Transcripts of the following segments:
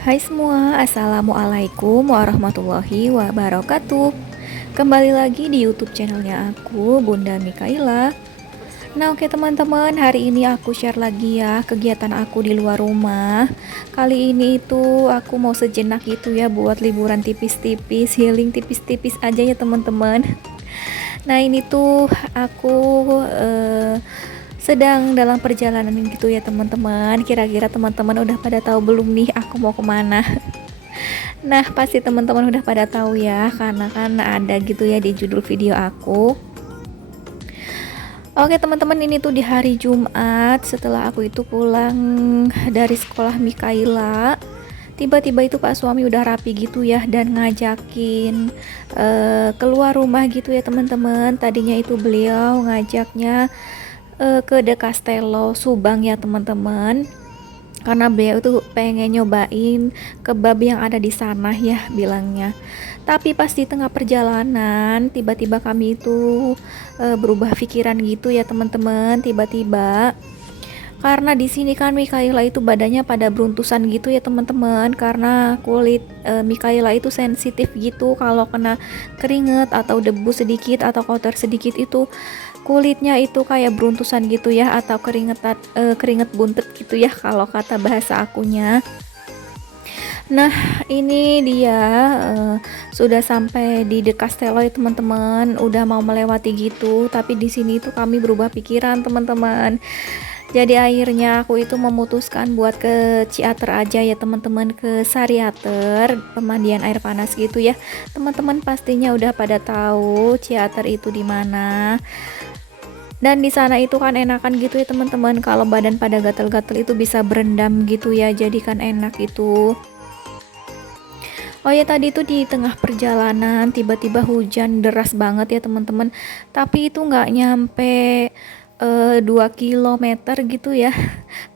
Hai semua, Assalamualaikum warahmatullahi wabarakatuh. Kembali lagi di YouTube channelnya aku, Bunda Mikaila. Nah oke teman-teman, hari ini aku share lagi ya kegiatan aku di luar rumah. Kali ini itu aku mau sejenak gitu ya buat liburan tipis-tipis, healing tipis-tipis aja ya teman-teman. Nah ini tuh aku sedang dalam perjalanan gitu ya teman-teman. Kira-kira teman-teman udah pada tahu belum nih aku mau kemana? Nah pasti teman-teman udah pada tahu ya, karena kan ada gitu ya di judul video aku. Oke teman-teman, ini tuh di hari Jumat setelah aku itu pulang dari sekolah Mikaila. Tiba-tiba itu Pak suami udah rapi gitu ya dan ngajakin keluar rumah gitu ya teman-teman. Tadinya itu beliau ngajaknya ke De Castello Subang ya teman-teman, karena beliau tuh pengen nyobain kebab yang ada di sana ya bilangnya. Tapi pas di tengah perjalanan tiba-tiba kami itu berubah pikiran gitu ya teman-teman, tiba-tiba karena di sini kan Mikaela itu badannya pada beruntusan gitu ya teman-teman, karena kulit Mikaela itu sensitif gitu, kalau kena keringet atau debu sedikit atau kotor sedikit itu kulitnya itu kayak beruntusan gitu ya, atau keringet buntet gitu ya kalau kata bahasa akunya. Nah ini dia sudah sampai di De Castello ya teman-teman, udah mau melewati gitu, tapi di sini itu kami berubah pikiran teman-teman. Jadi akhirnya aku itu memutuskan buat ke Ciater aja ya teman-teman, ke Sariater, pemandian air panas gitu ya. Teman-teman pastinya udah pada tahu Ciater itu di mana. Dan di sana itu kan enakan gitu ya teman-teman, kalau badan pada gatel-gatel itu bisa berendam gitu ya. Jadi kan enak itu. Oh ya tadi itu di tengah perjalanan tiba-tiba hujan deras banget ya teman-teman. Tapi itu nggak nyampe 2 kilometer gitu ya.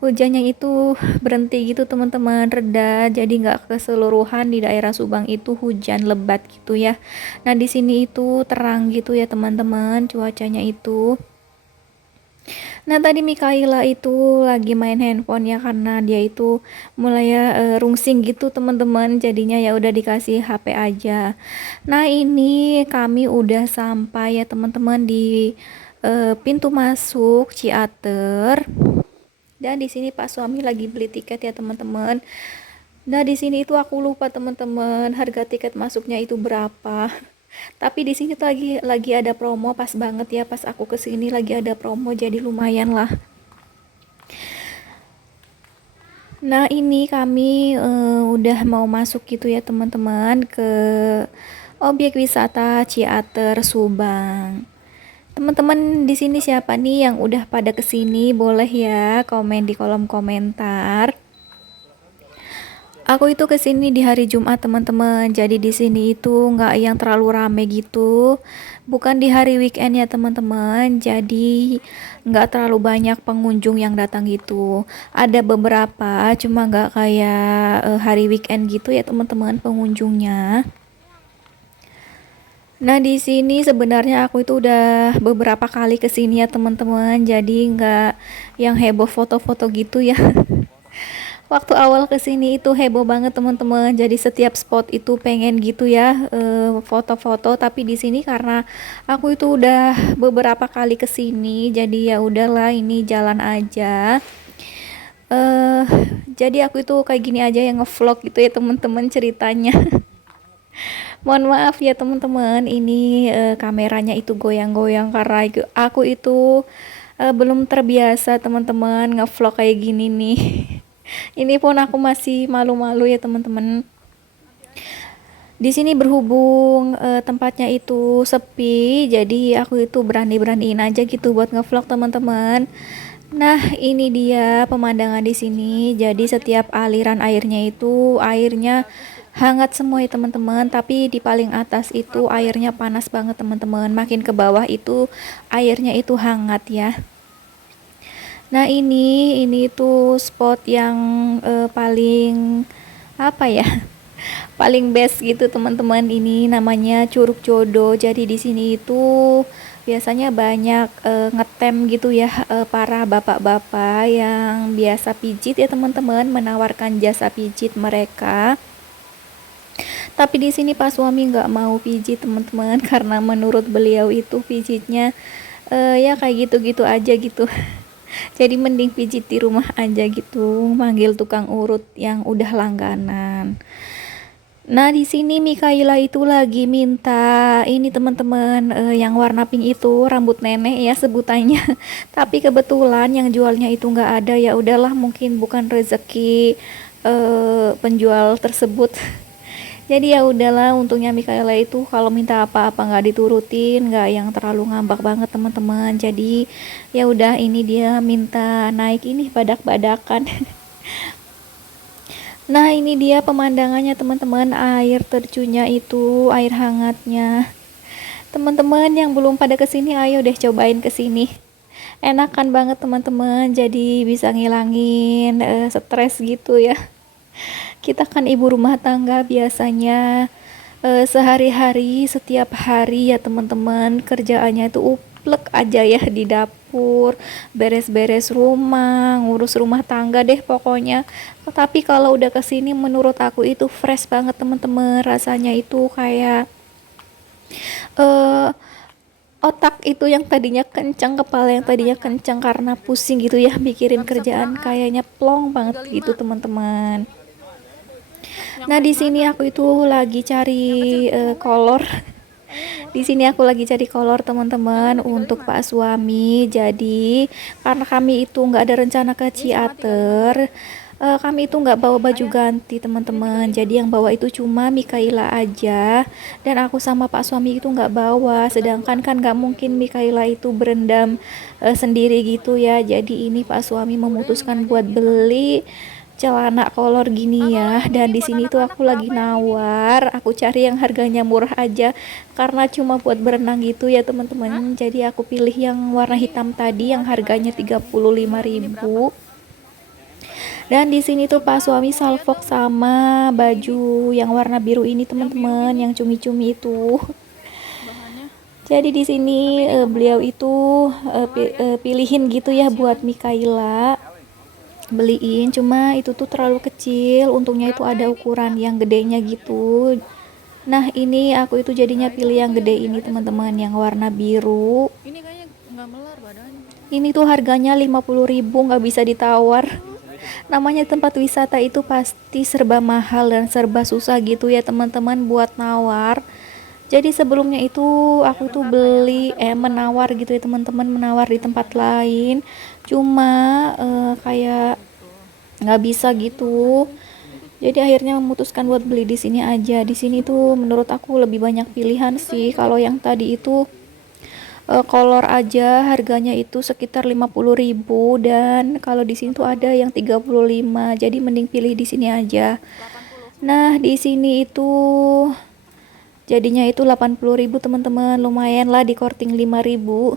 Hujannya itu berhenti gitu teman-teman, reda. Jadi nggak keseluruhan di daerah Subang itu hujan lebat gitu ya. Nah di sini itu terang gitu ya teman-teman, cuacanya itu. Nah tadi Mikaela itu lagi main handphone ya, karena dia itu mulai rungsing gitu teman-teman, jadinya ya udah dikasih HP aja. Nah ini kami udah sampai ya teman-teman di pintu masuk Ciater. Dan di sini Pak suami lagi beli tiket ya teman-teman. Nah di sini itu aku lupa teman-teman harga tiket masuknya itu berapa. Tapi di sini tuh lagi ada promo, pas banget ya pas aku kesini lagi ada promo, jadi lumayan lah. Nah ini kami udah mau masuk gitu ya teman-teman ke objek wisata Ciater Subang. Teman-teman di sini siapa nih yang udah pada kesini? Boleh ya komen di kolom komentar. Aku itu kesini di hari Jumat teman-teman, jadi di sini itu nggak yang terlalu rame gitu, bukan di hari weekend ya teman-teman, jadi nggak terlalu banyak pengunjung yang datang gitu. Ada beberapa, cuma nggak kayak hari weekend gitu ya teman-teman pengunjungnya. Nah di sini sebenarnya aku itu udah beberapa kali kesini ya teman-teman, jadi nggak yang heboh foto-foto gitu ya. Waktu awal kesini itu heboh banget teman-teman, jadi setiap spot itu pengen gitu ya foto-foto. Tapi di sini karena aku itu udah beberapa kali kesini, jadi ya udahlah ini jalan aja. eh jadi aku itu kayak gini aja yang ngevlog gitu ya teman-teman ceritanya. Mohon maaf ya teman-teman, ini kameranya itu goyang-goyang karena aku itu belum terbiasa teman-teman ngevlog kayak gini nih. Ini pun aku masih malu-malu ya teman-teman. Di sini berhubung tempatnya itu sepi, jadi aku itu berani-beraniin aja gitu buat ngevlog teman-teman. Nah, ini dia pemandangan di sini. Jadi setiap aliran airnya itu airnya hangat semua ya teman-teman, tapi di paling atas itu airnya panas banget teman-teman. Makin ke bawah itu airnya itu hangat ya. Nah, ini tuh spot yang paling apa ya? Paling best gitu teman-teman, ini namanya Curug Jodoh. Jadi di sini itu biasanya banyak ngetem gitu ya, para bapak-bapak yang biasa pijit ya teman-teman, menawarkan jasa pijit mereka. Tapi di sini Pak suami nggak mau pijit teman-teman karena menurut beliau itu pijitnya ya kayak gitu-gitu aja gitu. Jadi mending pijit di rumah aja gitu, manggil tukang urut yang udah langganan. Nah, di sini Mikaela itu lagi minta ini teman-teman, yang warna pink itu rambut nenek ya sebutannya. Tapi kebetulan yang jualnya itu nggak ada, ya udahlah mungkin bukan rezeki penjual tersebut. Jadi ya udahlah, untungnya Mikaela itu kalau minta apa-apa nggak diturutin, nggak yang terlalu ngambak banget teman-teman. Jadi ya udah, ini dia minta naik ini badak-badakan. Nah, ini dia pemandangannya teman-teman, air terjunnya itu, air hangatnya. Teman-teman yang belum pada kesini, ayo deh cobain kesini. Enakan banget teman-teman, jadi bisa ngilangin stres gitu ya. Kita kan ibu rumah tangga biasanya sehari-hari, setiap hari ya teman-teman, kerjaannya itu uplek aja ya di dapur, beres-beres rumah, ngurus rumah tangga deh pokoknya. Tapi kalau udah kesini menurut aku itu fresh banget teman-teman, rasanya itu kayak eh otak itu yang tadinya kencang, kepala yang tadinya kencang karena pusing gitu ya mikirin kerjaan, kayaknya plong banget gitu teman-teman. Nah, di sini aku itu lagi cari kolor. Di sini aku lagi cari kolor teman-teman untuk Pak suami. Jadi karena kami itu nggak ada rencana ke Ciater, kami itu nggak bawa baju ganti teman-teman. Jadi yang bawa itu cuma Mikaela aja, dan aku sama Pak suami itu nggak bawa. Sedangkan kan nggak mungkin Mikaela itu berendam sendiri gitu ya. Jadi ini Pak suami memutuskan buat beli celana kolor gini ya, dan di sini tuh aku lagi nawar, aku cari yang harganya murah aja karena cuma buat berenang gitu ya teman-teman. Jadi aku pilih yang warna hitam tadi yang harganya 35.000. Dan di sini tuh Pak suami salfok sama baju yang warna biru ini teman-teman, yang cumi-cumi itu. Jadi di sini beliau itu pilihin gitu ya buat Mikaela beliin, cuma itu tuh terlalu kecil, untungnya itu ada ukuran yang gedenya gitu. Nah, ini aku itu jadinya pilih yang gede ini teman-teman, yang warna biru. Ini kayaknya nggak melar badannya. Ini tuh harganya 50.000, nggak bisa ditawar. Namanya tempat wisata itu pasti serba mahal dan serba susah gitu ya teman-teman buat nawar. Jadi sebelumnya itu aku tuh beli menawar gitu ya teman-teman, menawar di tempat lain, cuma kayak nggak bisa gitu. Jadi akhirnya memutuskan buat beli di sini aja. Di sini tuh menurut aku lebih banyak pilihan sih. Kalau yang tadi itu kolor aja harganya itu sekitar 50.000, dan kalau di sini tuh ada yang 35. Jadi mending pilih di sini aja. Nah, di sini itu jadinya itu 80.000 teman-teman, lumayan lah di korting 5.000.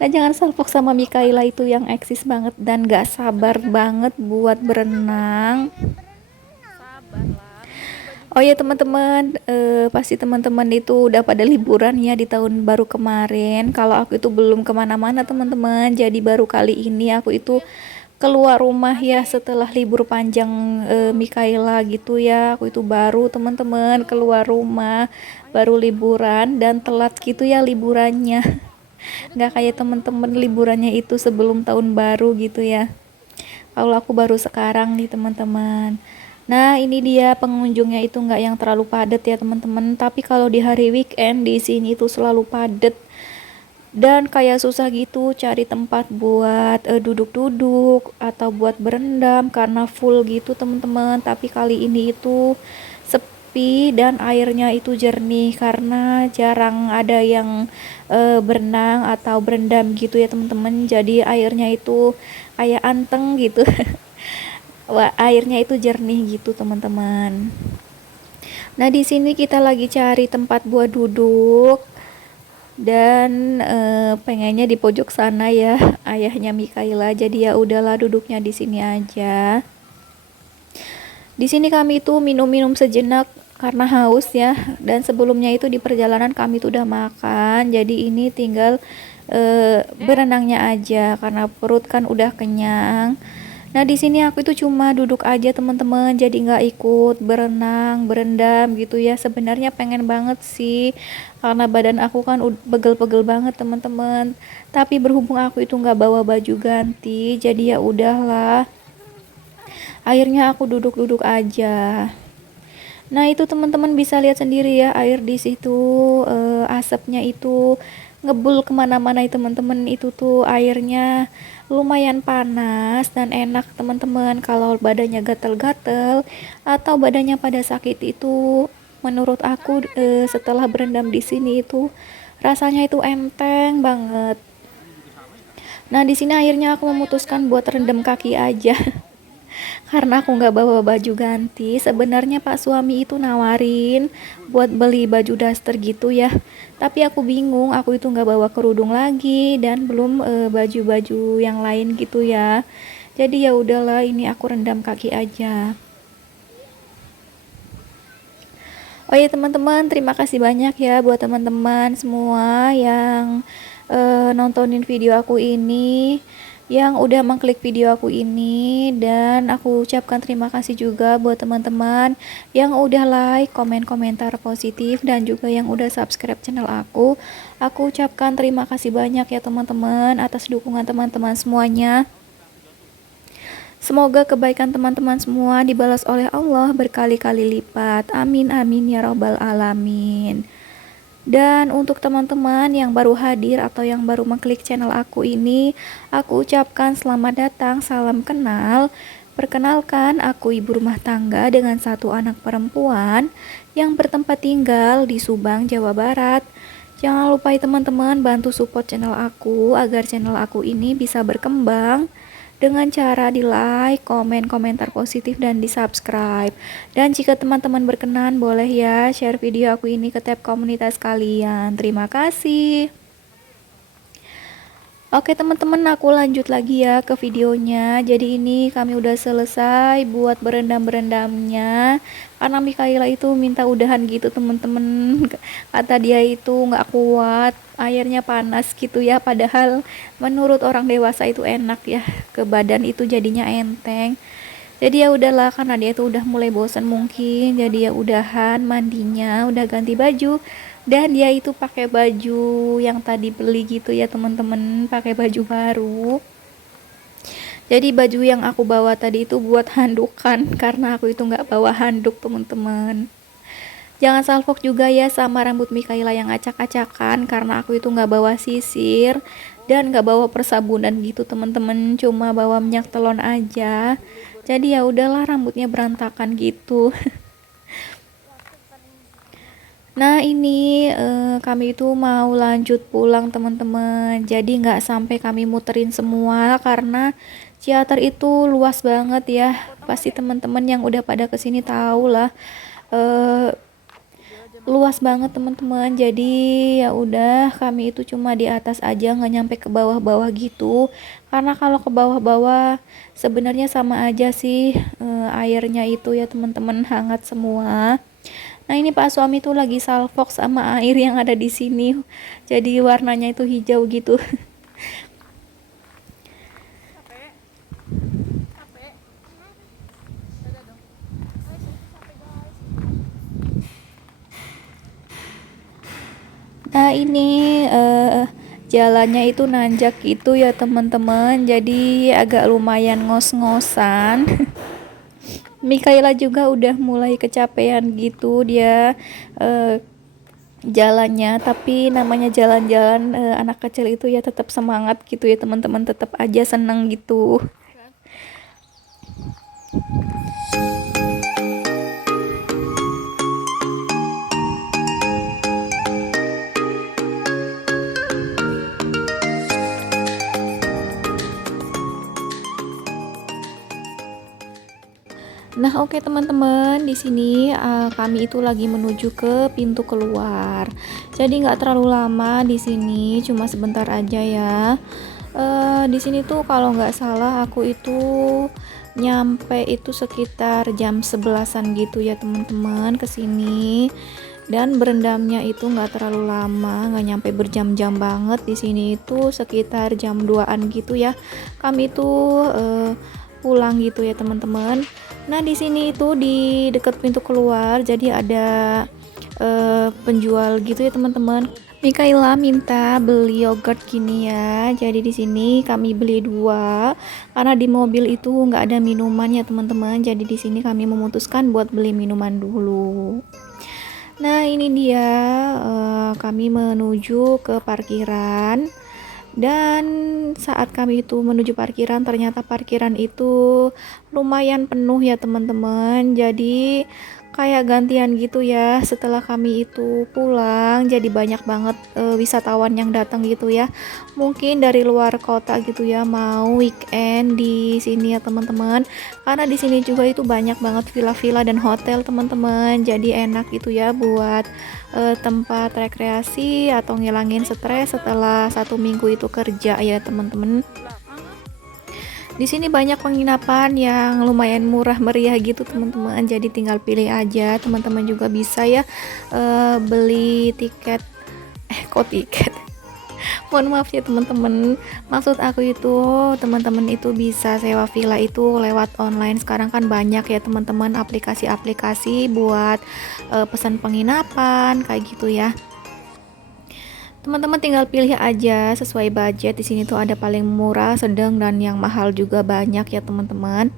Nah, jangan salfok sama Mikaela itu yang eksis banget dan gak sabar banget buat berenang. Oh ya teman-teman, pasti teman-teman itu udah pada liburan ya di tahun baru kemarin. Kalau aku itu belum kemana-mana teman-teman, jadi baru kali ini aku itu keluar rumah ya setelah libur panjang Mikaela gitu ya. Aku itu baru teman-teman keluar rumah, baru liburan dan telat gitu ya liburannya. Nggak kayak teman-teman liburannya itu sebelum tahun baru gitu ya. Kalau aku baru sekarang nih teman-teman. Nah, ini dia pengunjungnya itu nggak yang terlalu padat ya teman-teman. Tapi kalau di hari weekend di sini itu selalu padat dan kayak susah gitu cari tempat buat duduk-duduk atau buat berendam karena full gitu teman-teman. Tapi kali ini itu sepi dan airnya itu jernih karena jarang ada yang berenang atau berendam gitu ya teman-teman. Jadi airnya itu kayak anteng gitu. Wah, airnya itu jernih gitu teman-teman. Nah, di sini kita lagi cari tempat buat duduk dan pengennya di pojok sana ya ayahnya Mikaela. Jadi ya udahlah duduknya di sini aja. Di sini kami itu minum-minum sejenak karena haus ya. Dan sebelumnya itu di perjalanan kami tuh udah makan, jadi ini tinggal berenangnya aja karena perut kan udah kenyang. Nah di sini aku itu cuma duduk aja teman-teman, jadi nggak ikut berenang berendam gitu ya. Sebenarnya pengen banget sih karena badan aku kan pegel-pegel banget teman-teman, tapi berhubung aku itu nggak bawa baju ganti, jadi ya udahlah, akhirnya aku duduk-duduk aja. Nah itu teman-teman bisa lihat sendiri ya, air di situ, asapnya itu ngebul kemana-mana ya teman-teman. Itu tuh airnya lumayan panas dan enak teman-teman. Kalau badannya gatel-gatel atau badannya pada sakit itu, menurut aku setelah berendam di sini itu rasanya itu enteng banget. Nah di sini akhirnya aku memutuskan buat rendam kaki aja. Karena aku nggak bawa baju ganti. Sebenarnya Pak suami itu nawarin buat beli baju daster gitu ya, tapi aku bingung, aku itu nggak bawa kerudung lagi dan belum baju-baju yang lain gitu ya. Jadi ya udahlah, ini aku rendam kaki aja. Oh ya teman-teman, terima kasih banyak ya buat teman-teman semua yang nontonin video aku ini, yang udah mengklik video aku ini. Dan aku ucapkan terima kasih juga buat teman-teman yang udah like, komen, komentar positif, dan juga yang udah subscribe channel aku. Aku ucapkan terima kasih banyak ya teman-teman atas dukungan teman-teman semuanya. Semoga kebaikan teman-teman semua dibalas oleh Allah berkali-kali lipat. Amin amin ya robbal alamin. Dan untuk teman-teman yang baru hadir atau yang baru mengklik channel aku ini, aku ucapkan selamat datang, salam kenal. Perkenalkan, aku ibu rumah tangga dengan satu anak perempuan yang bertempat tinggal di Subang, Jawa Barat. Jangan lupa ya teman-teman, bantu support channel aku agar channel aku ini bisa berkembang dengan cara di like, komen, komentar positif, dan di subscribe. Dan jika teman-teman berkenan, boleh ya share video aku ini ke tab komunitas kalian. Terima kasih. Oke teman-teman, aku lanjut lagi ya ke videonya. Jadi ini kami udah selesai buat berendam-berendamnya, karena Mikaela itu minta udahan gitu teman-teman. Kata dia itu nggak kuat, airnya panas gitu ya, padahal menurut orang dewasa itu enak ya, ke badan itu jadinya enteng. Jadi ya udahlah, karena dia tuh udah mulai bosan mungkin, jadi ya udahan mandinya, udah ganti baju. Dan dia itu pakai baju yang tadi beli gitu ya teman-teman, pakai baju baru. Jadi baju yang aku bawa tadi itu buat handukan, karena aku itu nggak bawa handuk teman-teman. Jangan salfok juga ya sama rambut Mikaela yang acak-acakan, karena aku itu nggak bawa sisir dan nggak bawa persabunan gitu teman-teman, cuma bawa minyak telon aja. Jadi ya udahlah, rambutnya berantakan gitu. Nah ini kami itu mau lanjut pulang teman-teman, jadi nggak sampai kami muterin semua karena Ciater itu luas banget ya. Pasti teman-teman yang udah pada kesini tahu lah, eh, luas banget teman-teman. Jadi ya udah, kami itu cuma di atas aja, nggak nyampe ke bawah-bawah gitu, karena kalau ke bawah-bawah sebenarnya sama aja sih, airnya itu ya teman-teman hangat semua. Nah ini Pak suami tuh lagi salfok sama air yang ada di sini, jadi warnanya itu hijau gitu. Nah ini jalannya itu nanjak gitu ya teman-teman, jadi agak lumayan ngos-ngosan. Mikaela juga udah mulai kecapean gitu dia jalannya, tapi namanya jalan-jalan anak kecil itu ya tetap semangat gitu ya teman-teman, tetap aja seneng gitu. Nah, oke teman-teman, di sini kami itu lagi menuju ke pintu keluar. Jadi nggak terlalu lama di sini, cuma sebentar aja ya. Di sini tuh kalau nggak salah aku itu nyampe itu sekitar jam 11-an gitu ya teman-teman ke sini. Dan berendamnya itu nggak terlalu lama, nggak nyampe berjam-jam banget. Di sini itu sekitar jam 2-an gitu ya. Kami tuh pulang gitu ya teman-teman. Nah, di sini itu di dekat pintu keluar jadi ada penjual gitu ya teman-teman. Mikaela minta beli yogurt gini ya. Jadi di sini kami beli dua karena di mobil itu nggak ada minuman ya teman-teman. Jadi di sini kami memutuskan buat beli minuman dulu. Nah, ini dia kami menuju ke parkiran. Dan saat kami itu menuju parkiran, ternyata parkiran itu lumayan penuh ya teman-teman. Jadi kayak gantian gitu ya setelah kami itu pulang. Jadi banyak banget wisatawan yang datang gitu ya. Mungkin dari luar kota gitu ya, mau weekend di sini ya teman-teman. Karena di sini juga itu banyak banget villa-villa dan hotel teman-teman. Jadi enak gitu ya buat tempat rekreasi atau ngilangin stres setelah 1 minggu itu kerja ya teman-teman. Di sini banyak penginapan yang lumayan murah meriah gitu teman-teman. Jadi tinggal pilih aja. Teman-teman juga bisa ya beli tiket. Kok tiket? Mohon maaf ya teman-teman. Maksud aku itu teman-teman itu bisa sewa villa itu lewat online. Sekarang kan banyak ya teman-teman aplikasi-aplikasi buat pesan penginapan kayak gitu ya. Teman-teman tinggal pilih aja sesuai budget. Di sini tuh ada paling murah, sedang dan yang mahal juga banyak ya teman-teman.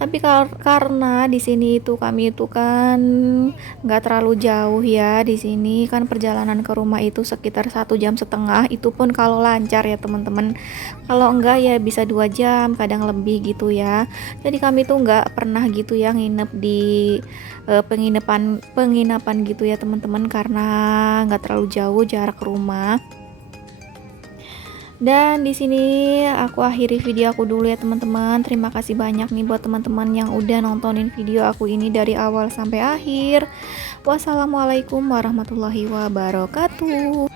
Tapi karena di sini itu kami itu kan nggak terlalu jauh ya, di sini kan perjalanan ke rumah itu sekitar 1,5 jam, itu pun kalau lancar ya teman-teman. Kalau enggak ya bisa 2 jam, kadang lebih gitu ya. Jadi kami tuh nggak pernah gitu ya nginep di penginapan gitu ya teman-teman, karena nggak terlalu jauh jarak rumah. Dan di sini aku akhiri video aku dulu ya teman-teman. Terima kasih banyak nih buat teman-teman yang udah nontonin video aku ini dari awal sampai akhir. Wassalamualaikum warahmatullahi wabarakatuh.